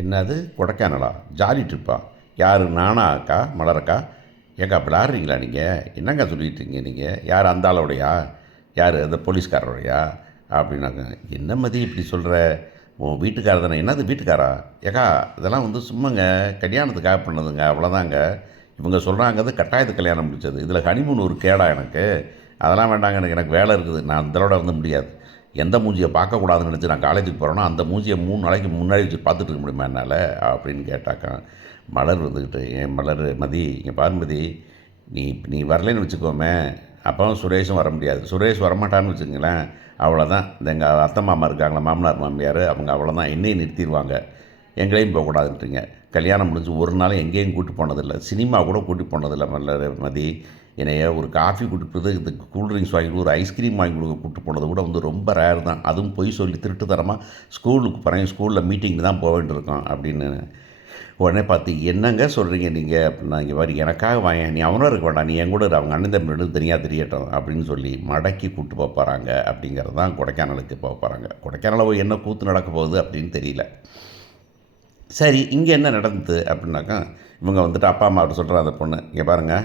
என்னது கொடைக்கானலா? ஜாலி ட்ரிப்பா? யார் நானா அக்கா, மலரக்கா? ஏக்கா விளாட்றீங்களா நீங்கள்? என்னங்க சொல்லிட்டு இருக்கீங்க நீங்கள்? யார் அந்த ஆளோடையா? யார் அந்த போலீஸ்காரரோடையா? அப்படின்னாங்க. என்ன மதி இப்படி சொல்கிற? உன் வீட்டுக்காரர் தானே? என்னது வீட்டுக்காரா? ஏக்கா இதெல்லாம் வந்து சும்மாங்க, கல்யாணத்துக்காக பண்ணதுங்க, அவ்வளோதாங்க. இவங்க சொல்கிறாங்க அது கட்டாயத்து கல்யாணம் முடிச்சது. இதில் ஹனிமூன் ஒரு கேடா எனக்கு? அதெல்லாம் வேண்டாங்க, எனக்கு எனக்கு வேலை இருக்குது, நான் இதோட வந்து முடியாது. எந்த மூஞ்சியை பார்க்கக்கூடாதுன்னு நினச்சி நான் காலேஜுக்கு போகிறேன்னா அந்த மூஞ்சியை 3 நாளைக்கு முன்னாடி வச்சு பார்த்துட்டு இருக்க முடியுமா என்னால் அப்படின்னு கேட்டாக்கா. மலர் வந்துக்கிட்டு, என் மலர் மதி, இங்கே பாரு மதி, நீ நீ வரலைன்னு வச்சுக்கோமே, அப்போ சுரேஷும் வர முடியாது. சுரேஷ் வரமாட்டான்னு வச்சுக்கங்களேன், அவ்வளோதான். இந்த எங்கள் அத்தை மாமா இருக்காங்களா, மாமனார் மாமியார், அவங்க அவ்வளோதான், என்னையும் நிறுத்திடுவாங்க. எங்களையும் போகக்கூடாதுன்றீங்க. கல்யாணம் முடிஞ்சு ஒரு நாள் எங்கேயும் கூட்டி போனதில்லை, சினிமா கூட கூட்டி போனதில்லை மலர் மதி. என்னைய ஒரு காஃபி குடிப்பது, இந்த கூல்ட்ரிங்க்ஸ் வாங்கி ஒரு ஐஸ்கிரீம் வாங்கி கொடுக்க கூப்பிட்டு போனது கூட வந்து ரொம்ப ரேர் தான். அதுவும் பொய் சொல்லி திருட்டுத்தரமாக ஸ்கூலுக்கு போகிறேன், ஸ்கூலில் மீட்டிங் தான் போக வேண்டியிருக்கோம் அப்படின்னு. உடனே பார்த்து என்னங்க சொல்கிறீங்க நீங்கள் அப்படின்னா, இங்கே பாரு எனக்காக வாங்க, நீ அவனும் இருக்க வேண்டாம், நீ என் கூட இரு, அவங்க அண்ணன் தம்பி ரெண்டும் தனியாக தெரியட்டும் அப்படின்னு சொல்லி மடக்கி கூப்பிட்டு போக போகிறாங்க. அப்படிங்கிறது தான் கொடைக்கானலுக்கு போக போகிறாங்க. கொடைக்கானலில் போய் என்ன கூத்து நடக்க போகுது அப்படின்னு தெரியல. சரி, இங்கே என்ன நடந்தது அப்படின்னாக்கா, இவங்க வந்துட்டு அப்பா அம்மாட்ட சொல்கிற அந்த பொண்ணு, இங்கே பாருங்கள்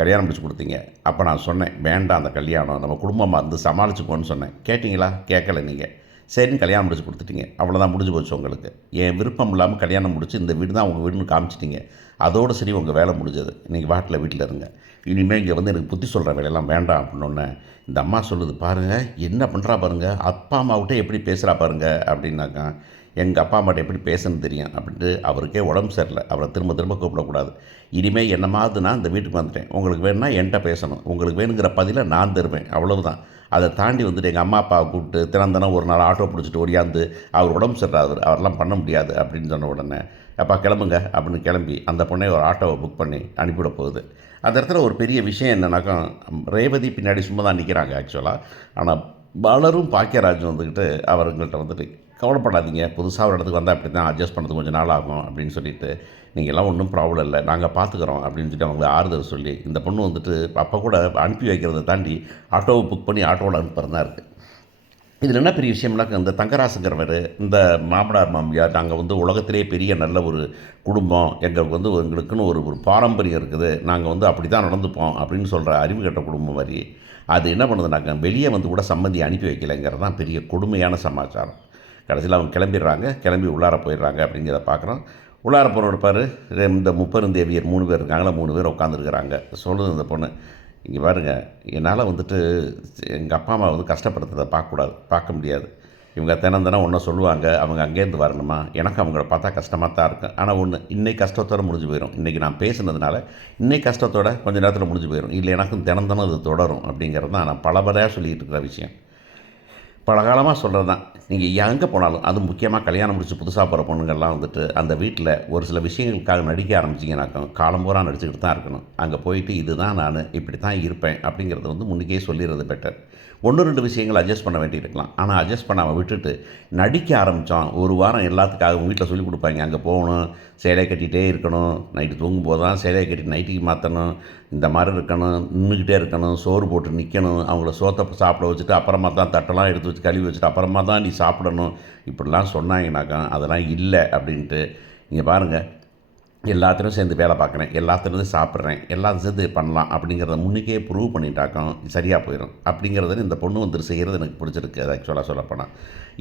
கல்யாணம் முடிச்சு கொடுத்தீங்க. அப்போ நான் சொன்னேன் வேண்டாம் அந்த கல்யாணம், நம்ம குடும்பமாக இருந்து சமாளிச்சுக்கோன்னு சொன்னேன். கேட்டிங்களா? கேட்கல நீங்கள். சரின்னு கல்யாணம் முடிச்சு கொடுத்துட்டீங்க, அவ்வளோதான், முடிஞ்சு போச்சு உங்களுக்கு. என் விருப்பம் இல்லாமல் கல்யாணம் முடிச்சு இந்த வீடு தான் உங்கள் வீடுன்னு காமிச்சிட்டிங்க. அதோடு சரி, உங்கள் வேலை முடிஞ்சது. இன்றைக்கி வீட்டில் இருங்க. இனிமேல் இங்கே வந்து எனக்கு புத்தி சொல்கிற வேலையெல்லாம் வேண்டாம் அப்படின்னோடனே இந்த அம்மா சொல்லுது, பாருங்கள் என்ன பண்ணுறா பாருங்கள், அப்பா அம்மாவிட்டே எப்படி பேசுகிறா பாருங்கள் அப்படின்னாக்கா. எங்கள் அப்பா அம்மாட்ட எப்படி பேசணும்னு தெரியும் அப்படின்ட்டு அவருக்கே உடம்பு சரியில்லை, அவரை திரும்ப திரும்ப கூப்பிடக்கூடாது. இனிமேல் என்ன மாதிரி நான் இந்த வீட்டுக்கு வந்துட்டேன், உங்களுக்கு வேணும்னா என்கிட்ட பேசணும், உங்களுக்கு வேணுங்கிற பதிலை நான் தருவேன், அவ்வளவுதான். அதை தாண்டி வந்துட்டு எங்கள் அம்மா அப்பாவை கூப்பிட்டு தினம் ஒரு நாள் ஆட்டோ பிடிச்சிட்டு ஓடியாந்து அவர் உடம்பு சரியில்லை, அவரெல்லாம் பண்ண முடியாது அப்படின்னு சொன்ன உடனே, அப்பா கிளம்புங்க அப்படின்னு கிளம்பி அந்த பொண்ணை ஒரு ஆட்டோவை புக் பண்ணி அனுப்பிவிட போகுது. அந்த இடத்துல ஒரு பெரிய விஷயம் என்னன்னாக்கா, ரேவதி பின்னாடி சும்மா தான் நிற்கிறாங்க ஆக்சுவலாக. ஆனால் பலரும் பாக்கியராஜ் வந்துக்கிட்டு அவர்கள்ட்ட வந்துட்டு, கவலைப்படாதீங்க, புதுசாக ஒரு இடத்துக்கு வந்தால் அப்படி தான் அட்ஜஸ்ட் பண்ணுறது கொஞ்சம் நாள் ஆகும் அப்படின்னு சொல்லிட்டு, நீங்கள்லாம் ஒன்றும் ப்ராப்ளம் இல்லை, நாங்கள் பார்த்துக்குறோம் அப்படின்னு சொல்லிட்டு அவங்களை ஆறுதல் சொல்லி, இந்த பொண்ணு வந்துட்டு அப்போ கூட அனுப்பி வைக்கிறத தாண்டி ஆட்டோவை புக் பண்ணி ஆட்டோவில் அனுப்புறது தான் இருக்குது. இதில் என்ன பெரிய விஷயம்னாக்க, இந்த தங்கராசுங்கிறவர், இந்த மாமனார் மாமியார், நாங்கள் வந்து உலகத்திலே பெரிய நல்ல ஒரு குடும்பம், எங்களுக்கு வந்து எங்களுக்குன்னு ஒரு ஒரு பாரம்பரியம் இருக்குது, நாங்கள் வந்து அப்படி தான் நடந்துப்போம் அப்படின்னு சொல்கிற அறிவு கட்ட குடும்பம் மாதிரி அது என்ன பண்ணுதுனாக்க, வெளியே வந்து கூட சம்மந்தி அனுப்பி வைக்கலைங்கிறது தான் பெரிய கொடுமையான சமாச்சாரம். கடைசியில் அவங்க கிளம்பிடுறாங்க, கிளம்பி உள்ளார போயிடுறாங்க அப்படிங்கிறத பார்க்குறோம். உள்ளார போகிறோட பாரு, இந்த முப்பெருந்தேவியர் 3 பேர் இருக்காங்களா, 3 பேர் உட்காந்துருக்குறாங்க. சொல்லுது இந்த பொண்ணு, இங்கே பாருங்கள், என்னால் வந்துட்டு எங்கள் அப்பா அம்மா வந்து கஷ்டப்படுறதை பார்க்கக்கூடாது, பார்க்க முடியாது. இவங்க தினம் ஒன்றை சொல்லுவாங்க, அவங்க அங்கேருந்து வரணுமா, எனக்கு அவங்கள பார்த்தா கஷ்டமாக தான் இருக்கும். ஆனால் ஒன்று, இன்றைக்கி கஷ்டத்தோடு முடிஞ்சு போயிடும். இன்றைக்கி நான் பேசுனதுனால இன்றைக்கி கஷ்டத்தோட கொஞ்சம் நேரத்தில் முடிஞ்சு போயிடும். இல்லை எனக்கும் தினம் அது தொடரும் அப்படிங்கிறது தான் நான் பலபலையாக சொல்லிகிட்டு இருக்கிற விஷயம். பல காலமாக சொல்கிறது தான். நீங்கள் எங்கே போனாலும், அதுவும் முக்கியமாக கல்யாணம் முடிச்சு புதுசாக போகிற பொண்ணுங்கள்லாம் வந்துட்டு அந்த வீட்டில் ஒரு சில விஷயங்களுக்காக நடிக்க ஆரம்பிச்சிங்கனாக்கா, காலம் பூரா நடிச்சுக்கிட்டு தான் இருக்கணும். அங்கே போயிட்டு இதுதான் நான், இப்படி தான் இருப்பேன் அப்படிங்கிறது வந்து முன்னுக்கே சொல்லிடுறது பெட்டர். 1, 2 விஷயங்கள் அட்ஜஸ்ட் பண்ண வேண்டியிருக்கலாம். ஆனால் அட்ஜஸ்ட் பண்ணாமல் விட்டுட்டு நடிக்க ஆரம்பித்தோம். ஒரு வாரம் எல்லாத்துக்காக உங்கள் வீட்டில் சொல்லிக் கொடுப்பாங்க, அங்கே போகணும், சேலையை கட்டிகிட்டே இருக்கணும், நைட்டு தூங்கும்போது தான் சேலையை கட்டி நைட்டிக்கு மாற்றணும், இந்த மாதிரி இருக்கணும், நின்றுக்கிட்டே இருக்கணும், சோறு போட்டு நிற்கணும், அவங்கள சோத்தை சாப்பிட வச்சுட்டு அப்புறமா தான் தட்டெல்லாம் எடுத்து வச்சு கழுவி வச்சுட்டு அப்புறமா தான் நீ சாப்பிடணும், இப்படிலாம் சொன்னாங்கனாக்கா அதெல்லாம் இல்லை அப்படின்ட்டு. இங்கே பாருங்கள், எல்லாத்துலேயும் சேர்ந்து வேலை பார்க்குறேன், எல்லாத்துலேருந்து சாப்பிட்றேன், எல்லாத்தையும் சேர்ந்து பண்ணலாம் அப்படிங்கிறத முன்னுக்கே ப்ரூவ் பண்ணிட்டாக்கா சரியாக போயிடும். அப்படிங்கிறத இந்த பொண்ணு வந்துட்டு செய்கிறது எனக்கு பிடிச்சிருக்கு. அது ஆக்சுவலாக சொல்லப்போனால்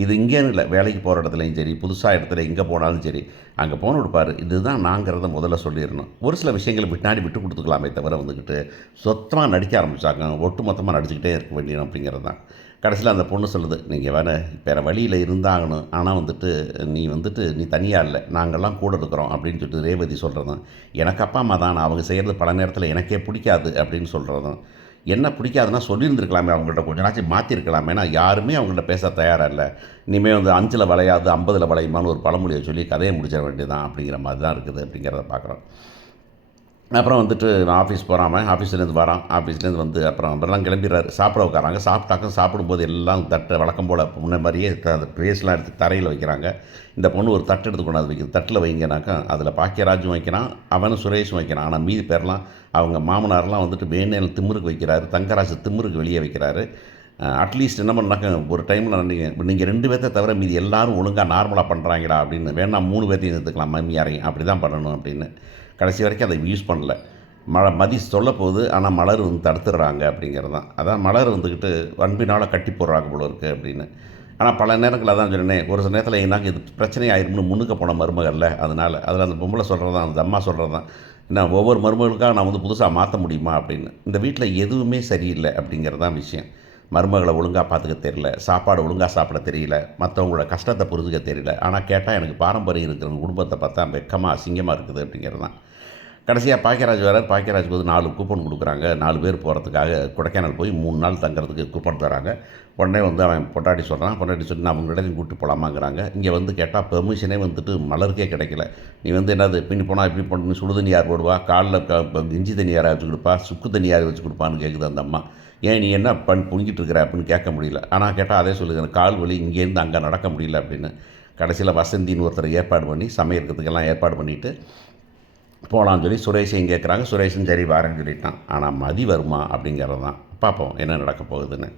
இது இங்கேன்னு இல்லை, வேலைக்கு போகிற இடத்துலையும் சரி, புதுசாக இடத்துல எங்கே போனாலும் சரி, அங்கே போன விடுப்பார், இதுதான் நாங்கிறத முதல்ல சொல்லிடணும். ஒரு சில விஷயங்களை பின்னாடி விட்டு கொடுத்துக்கலாமே தவிர வந்துக்கிட்டு சொத்தமாக நடிக்க ஆரம்பித்தாங்க, ஒட்டு மொத்தமாக நடிச்சுக்கிட்டே இருக்க வேண்டியது அப்படிங்கிறது தான். கடைசியில் அந்த பொண்ணு சொல்லுது, நீங்கள் வேறு வழியில் இருந்தாகணும், ஆனால் நீ தனியாக இல்லை, நாங்கள்லாம் கூட இருக்கிறோம் அப்படின்னு சொல்லிட்டு ரேவதி சொல்கிறதும், எனக்கு அப்பா அம்மா தான், அவங்க செய்கிறது பல நேரத்தில் எனக்கே பிடிக்காது அப்படின்னு சொல்கிறதும். என்ன பிடிக்காதுன்னா சொல்லியிருந்துருக்கலாமே, அவங்கள்ட்ட கொஞ்ச நாச்சும் மாற்றிருக்கலாமே. ஏன்னா யாருமே அவங்கள்ட்ட பேச தயாராக இல்லை. இனிமேல் வந்து 5ல் வளையாது 50ல் வளையுமான்னு ஒரு பழமொழியை சொல்லி கதையை முடிச்சிட வேண்டியதான் அப்படிங்கிற மாதிரி தான் இருக்குது அப்படிங்கிறத பார்க்குறோம். அப்புறம் வந்துட்டு ஆஃபீஸ் போகாமல் ஆஃபீஸ்லேருந்து வரான், ஆஃபீஸ்லேருந்து வந்து அப்புறம் கிளம்பிடுறாரு, சாப்பிட உட்காராங்க. சாப்பிடும்போது எல்லாம் தட்டை வழக்கம் போல் முன்ன மாதிரியே ப்ளேஸ்லாம் எடுத்து தரையில் வைக்கிறாங்க. இந்த பொண்ணு ஒரு தட்டு எடுத்து கொண்டாந்து வைக்கிது. தட்டில் வைங்கனாக்கா அதில் பாக்கியராஜும் வைக்கிறான், அவனும் சுரேஷும் வைக்கிறான். ஆனால் மீதி பேர்லாம் அவங்க மாமனார்லாம் வந்துட்டு வேணேல் திமிருக்கு வைக்கிறாரு, தங்கராஜ் திமிருக்கு வெளியே வைக்கிறாரு. அட்லீஸ்ட் என்ன பண்ணாக்க ஒரு டைமில் நீங்கள் 2 பேர்த்த தவிர மீதி எல்லாரும் ஒழுங்கா நார்மலா பண்ணுறாங்கடா அப்படின்னு, வேணா 3 பேர்த்தையும் சேர்த்துக்கலாம் மாமியாரையும், அப்படி தான் பண்ணணும் அப்படின்னு. கடைசி வரைக்கும் அதை யூஸ் பண்ணல. மதி சொல்லப்போகுது, ஆனால் மலர் வந்து தடுத்துடுறாங்க அப்படிங்கிறது தான். அதான் மலர் வந்துக்கிட்டு அன்பினால் கட்டி போடுறாங்க போல இருக்குது அப்படின்னு. ஆனால் பல நேரங்கள் அதான் சொன்னேனே, ஒரு சில நேரத்தில் என்னாங்க இது பிரச்சனை ஆயிரும்னு முன்னுக்கு போன மருமகள்ல, அதனால் அதில் அந்த பொம்பளை சொல்கிறது தான், அந்த அம்மா சொல்கிறது தான், என்ன ஒவ்வொரு மருமகளுக்காக நான் வந்து புதுசாக மாற்ற முடியுமா அப்படின்னு. இந்த வீட்டில் எதுவுமே சரியில்லை அப்படிங்கிறது தான் விஷயம். மருமகளை ஒழுங்காக பார்த்துக்க தெரியல, சாப்பாடு ஒழுங்காக சாப்பிட தெரியல, மற்றவங்களோட கஷ்டத்தை புரிஞ்சுக்க தெரியல. ஆனால் கேட்டால் எனக்கு பாரம்பரியம் இருக்கிறவங்க குடும்பத்தை பார்த்தா வெக்கமாக அசிங்கமாக இருக்குது அப்படிங்கிறது தான். கடைசியாக பாக்கியராஜ் வரார். பாக்கியராஜுக்கு வந்து 4 கூப்பன் கொடுக்குறாங்க. 4 பேர் போகிறதுக்காக கொடைக்கானல் போய் 3 நாள் தங்குறதுக்கு கூப்பன் தராங்க. உடனே வந்து அவன் பொண்டாட்டி சொல்கிறான். பொண்டாட்டி சொல்லி நான் அவங்க இடத்தையும் கூப்பிட்டு போகலாமாங்கிறாங்க. இங்கே வந்து கேட்டால் பெர்மிஷனே வந்துட்டு மலருக்கே கிடைக்கல. நீ வந்து என்னது பின்னி போனால் இப்படி பண்ணு, சுடு தண்ணி யார் போடுவா, காலில் இஞ்சி தண்ணி யாரை வச்சு கொடுப்பா, சுக்கு தண்ணி யார் வச்சு கொடுப்பான்னு கேட்குது அந்த அம்மா. ஏன் நீ என்ன புழுங்கிட்டு இருக்கிற அப்படின்னு கேட்க முடியல. ஆனால் கேட்டால் அதே சொல்லுது, எனக்கு கால் வலி, இங்கேருந்து அங்கே நடக்க முடியல அப்படின்னு. கடைசியில் வசந்தின்னு ஒருத்தர் ஏற்பாடு பண்ணி சமைக்கிறதுக்கெல்லாம் ஏற்பாடு பண்ணிவிட்டு போகலான்னு சொல்லி சுரேஷையும் கேட்குறாங்க. சுரேஷும் சரி வாரேன்னு சொல்லிட்டான். ஆனால் மதி வருமா அப்படிங்கிறது தான். பார்ப்போம் என்ன நடக்க போகுதுன்னு.